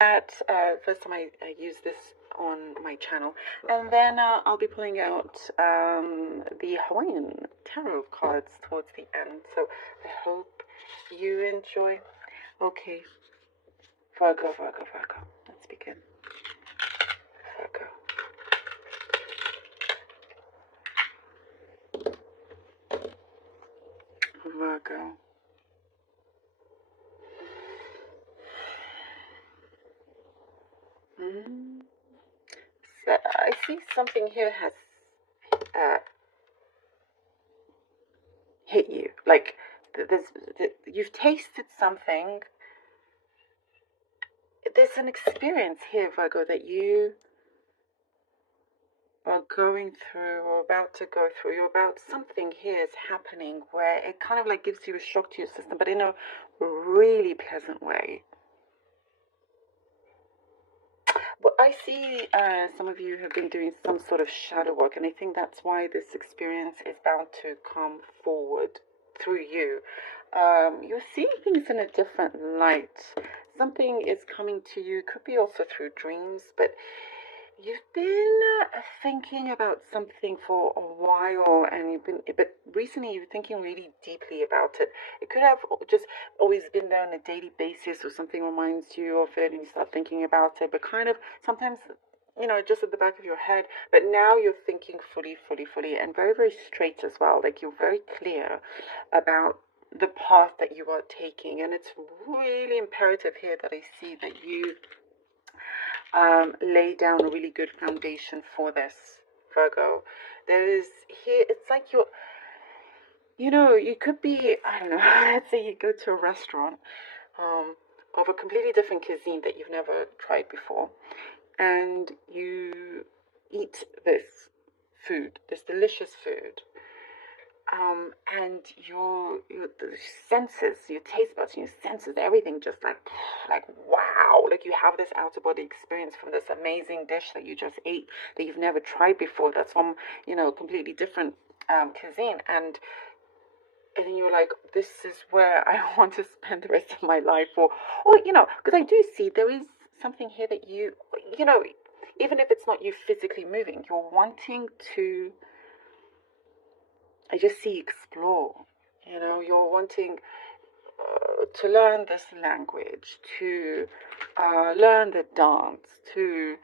that first time I use this on my channel, and then I'll be pulling out the Hawaiian tarot cards towards the end. So I hope you enjoy. Okay, Virgo, Virgo, Virgo. Let's begin. Virgo. Virgo. So I see something here has hit you. Like you've tasted something. There's an experience here, Virgo, that you are going through or about to go through. You're about something here is happening where it kind of like gives you a shock to your system, but in a really pleasant way. Well, I see some of you have been doing some sort of shadow work, and I think that's why this experience is bound to come forward through you. You're seeing things in a different light. Something is coming to you, could be also through dreams, but you've been thinking about something for a while, and but recently you're thinking really deeply about it. It could have just always been there on a daily basis, or something reminds you of it and you start thinking about it, but kind of sometimes, just at the back of your head. But now you're thinking fully, and very, very straight as well. Like you're very clear about the path that you are taking, and it's really imperative here that I see that you lay down a really good foundation for this, Virgo. There is here, it's like you could be, I don't know, let's say you go to a restaurant of a completely different cuisine that you've never tried before, and you eat this food, this delicious food, and your the senses, your taste buds, your senses, everything just like wow, like you have this outer body experience from this amazing dish that you just ate that you've never tried before. That's from completely different cuisine, and then you're like, this is where I want to spend the rest of my life, or because I do see there is something here that even if it's not you physically moving, you're wanting to. I just see explore. You're wanting to learn this language, to learn the dance, to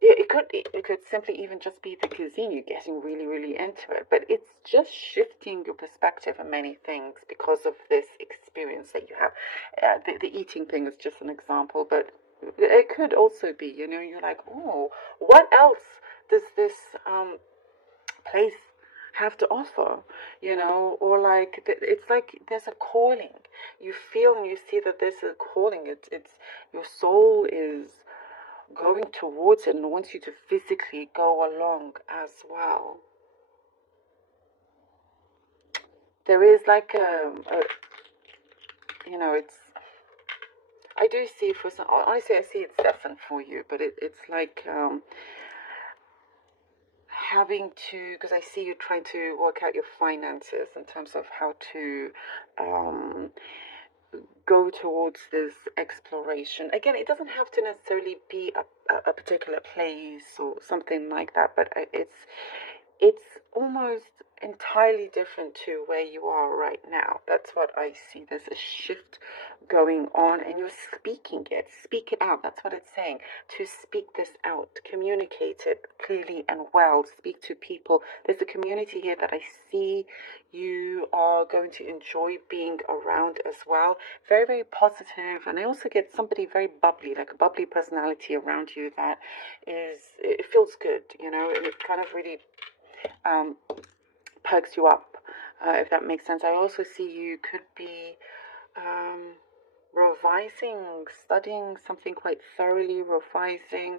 it could simply even just be the cuisine. You're getting really, really into it, but it's just shifting your perspective on many things because of this experience that you have. The eating thing is just an example, but it could also be, you're like, oh, what else does this place have to offer, or like it's like there's a calling. You feel and you see that there's a calling. It's your soul is going towards it and wants you to physically go along as well. There is like it's. I do see for some. Honestly, I see it's different for you, but it's like having to, because I see you trying to work out your finances in terms of how to go towards this exploration. Again, it doesn't have to necessarily be a particular place or something like that, but it's almost entirely different to where you are right now. That's what I see. There's a shift going on, and you're speaking it. Speak it out. That's what it's saying. To speak this out, communicate it clearly and well. Speak to people. There's a community here that I see you are going to enjoy being around as well. Very, very positive, and I also get somebody very bubbly, like a bubbly personality around you that it feels good, and it kind of really perks you up, if that makes sense. I also see you could be revising, studying something quite thoroughly, revising.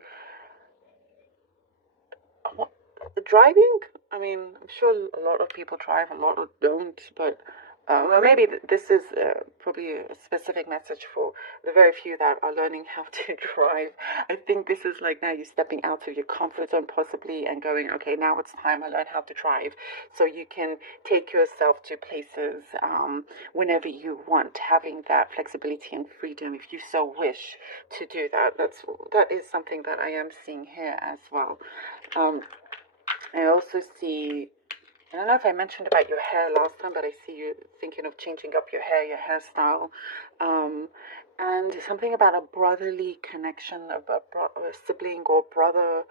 Driving, I mean, I'm sure a lot of people drive, a lot of don't, but well, maybe this is probably a specific message for the very few that are learning how to drive. I think this is like now you're stepping out of your comfort zone possibly and going, okay, now it's time I learn how to drive. So you can take yourself to places whenever you want, having that flexibility and freedom if you so wish to do that. That is something that I am seeing here as well. I also see, I don't know if I mentioned about your hair last time, but I see you thinking of changing up your hair, your hairstyle. And something about a brotherly connection, a sibling or brother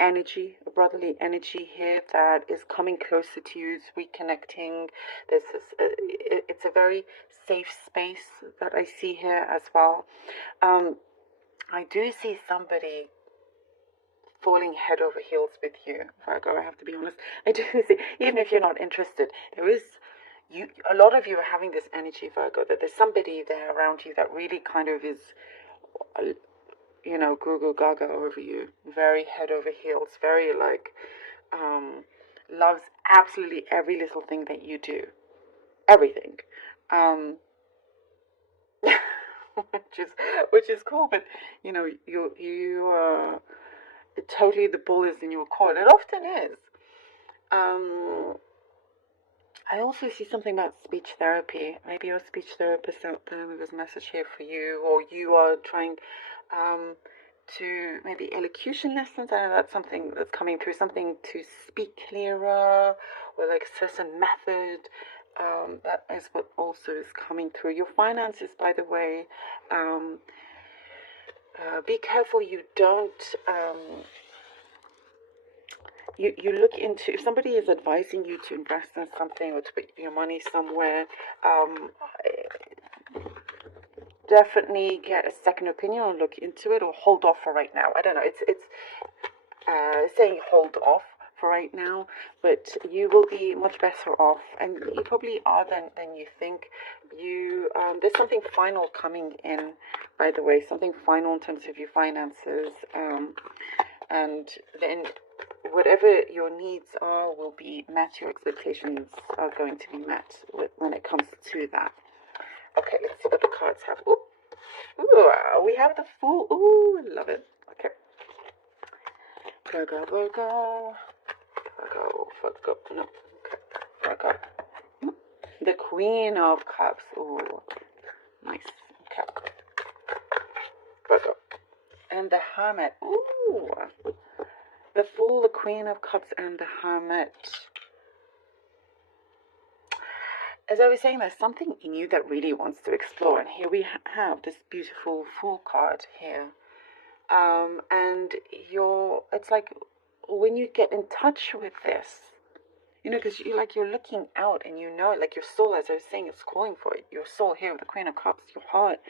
energy, a brotherly energy here that is coming closer to you, is reconnecting. There's this, it's a very safe space that I see here as well. I do see somebody falling head over heels with you, Virgo. I have to be honest. I do see, even if you're not interested, there is you. A lot of you are having this energy, Virgo, that there's somebody there around you that really kind of is, goo goo gaga over you, very head over heels, very like, loves absolutely every little thing that you do, everything, which is cool. But you totally the ball is in your court. It often is. I also see something about speech therapy. Maybe you're a speech therapist out there. There's a message here for you, or you are trying to maybe elocution lessons. I know that's something that's coming through. Something to speak clearer, or like a certain method. That is what also is coming through. Your finances, by the way. Be careful you don't. You look into, if somebody is advising you to invest in something or to put your money somewhere, definitely get a second opinion or look into it, or hold off for right now. I don't know. It's saying hold off for right now, but you will be much better off, and you probably are than you think. There's something final coming in, by the way, something final in terms of your finances, and then whatever your needs are will be met. Your expectations are going to be met when it comes to that. Okay, let's see what the cards have. Ooh, we have the Fool. Ooh, I love it. Okay. Virgo. No. Okay. Virgo. The Queen of Cups. Ooh, nice. Okay. Virgo. And the Hermit. Ooh. The Fool, the Queen of Cups, and the Hermit. As I was saying, there's something in you that really wants to explore. And here we have this beautiful Fool card here. And it's like when you get in touch with this, because you're looking out and like your soul, as I was saying, is calling for it. Your soul here with the Queen of Cups, your heart,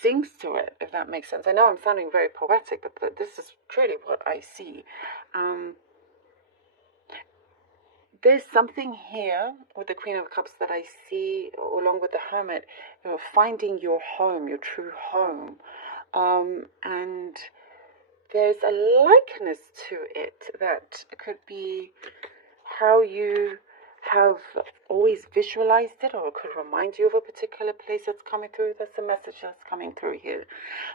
sings to it, if that makes sense. I know I'm sounding very poetic, but this is truly what I see. There's something here with the Queen of Cups that I see, along with the Hermit, finding your home, your true home. And there's a likeness to it that could be how you have always visualized it, or it could remind you of a particular place that's coming through. That's the message that's coming through here.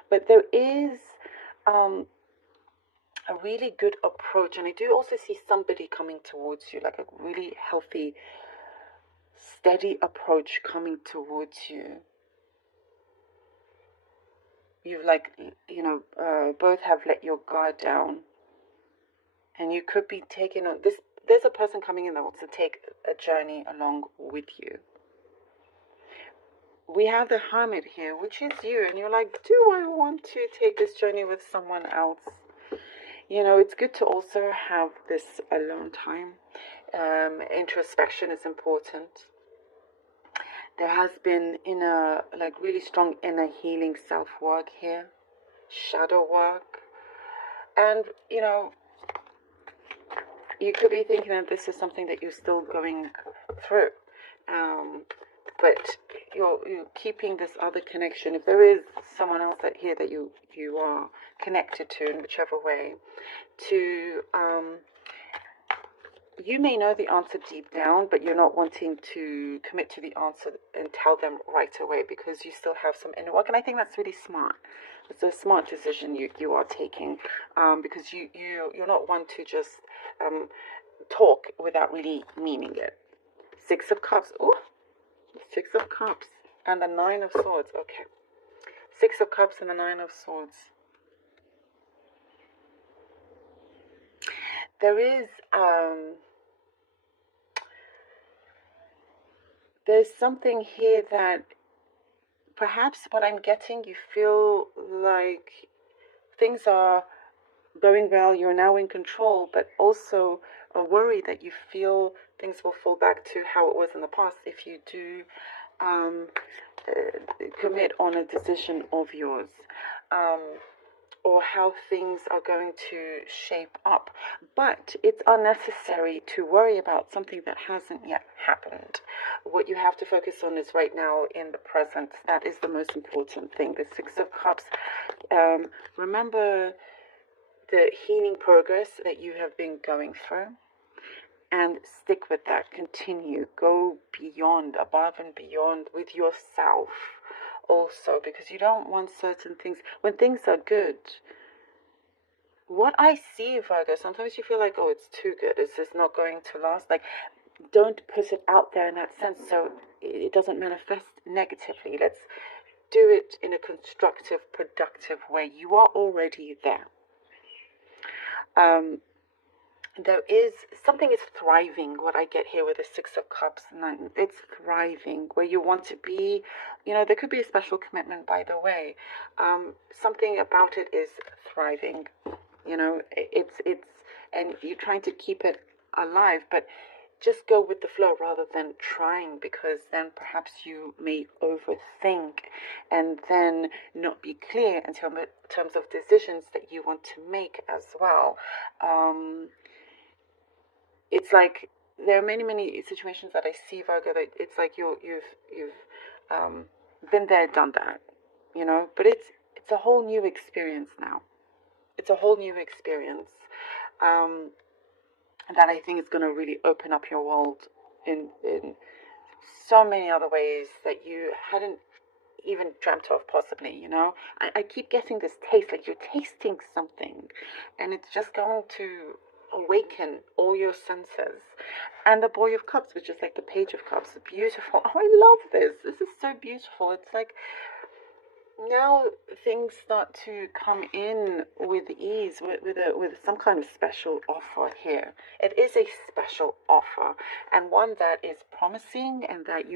But there is a really good approach, and I do also see somebody coming towards you, like a really healthy, steady approach coming towards you. You've both have let your guard down, and you could be taking on this. There's a person coming in that wants to take a journey along with you. We have the Hermit here, which is you, and you're like, do I want to take this journey with someone else? It's good to also have this alone time. Introspection is important. There has been really strong inner healing, self-work here, shadow work. And, you could be thinking that this is something that you're still going through. But you're keeping this other connection. If there is someone else that you are connected to in whichever way, to you may know the answer deep down, but you're not wanting to commit to the answer and tell them right away because you still have some inner work. And I think that's really smart. It's a smart decision you are taking, because you're not one to just talk without really meaning it. Six of Cups. Oh, Six of Cups and the Nine of Swords. Okay. Six of Cups and the Nine of Swords. There is there's something here that perhaps what I'm getting, you feel like things are going well, you're now in control, but also a worry that you feel things will fall back to how it was in the past if you do commit on a decision of yours, or how things are going to shape up. But it's unnecessary to worry about something that hasn't yet happened. What you have to focus on is right now in the present. That is the most important thing. The Six of Cups. Remember the healing progress that you have been going through, and stick with that. Continue. Go beyond, above and beyond with yourself also, because you don't want certain things when things are good. What I see, Virgo, sometimes you feel like, oh, it's too good, is this not going to last? Like, don't put it out there in that sense so it doesn't manifest negatively. Let's do it in a constructive, productive way. You are already there. There is something is thriving. What I get here with the Six of Cups, and it's thriving where you want to be. There could be a special commitment, by the way. Something about it is thriving. It's and you're trying to keep it alive, but just go with the flow rather than trying, because then perhaps you may overthink and then not be clear in terms of decisions that you want to make as well. It's like there are many situations that I see, Virgo, that it's like you've been there, done that, but it's a whole new experience now. It's a whole new experience that I think is going to really open up your world in so many other ways that you hadn't even dreamt of, possibly. I keep getting this taste, like you're tasting something, and it's just going to awaken all your senses. And the Boy of Cups, which is like the Page of Cups, beautiful. Oh, I love this. This is so beautiful. It's like now things start to come in with ease, with some kind of special offer here. It is a special offer, and one that is promising, and that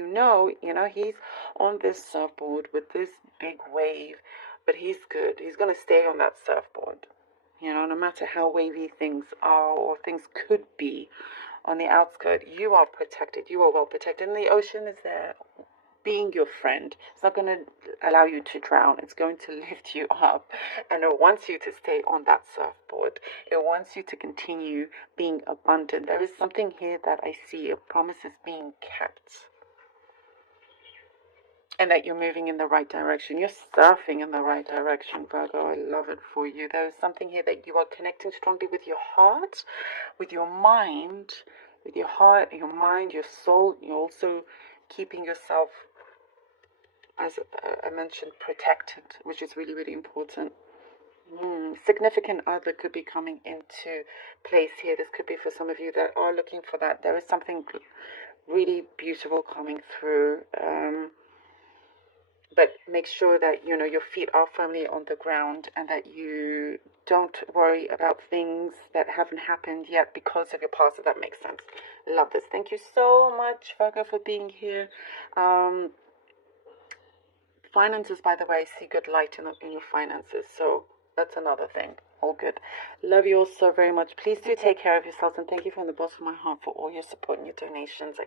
he's on this surfboard with this big wave, but he's good. He's going to stay on that surfboard. No matter how wavy things are or things could be on the outskirts, you are protected. You are well protected. And the ocean is there being your friend. It's not going to allow you to drown. It's going to lift you up. And it wants you to stay on that surfboard. It wants you to continue being abundant. There is something here that I see. A promise is being kept. And that you're moving in the right direction. You're surfing in the right direction, Virgo. I love it for you. There is something here that you are connecting strongly with your heart, with your mind, with your heart, your mind, your soul. You're also keeping yourself, as I mentioned, protected, which is really, really important. Significant other could be coming into place here. This could be for some of you that are looking for that. There is something really beautiful coming through. But make sure that, your feet are firmly on the ground, and that you don't worry about things that haven't happened yet because of your past, if that makes sense. Love this. Thank you so much, Virgo, for being here. Finances, by the way, I see good light in your finances. So that's another thing. All good. Love you all so very much. Please do take care of yourselves, and thank you from the bottom of my heart for all your support and your donations.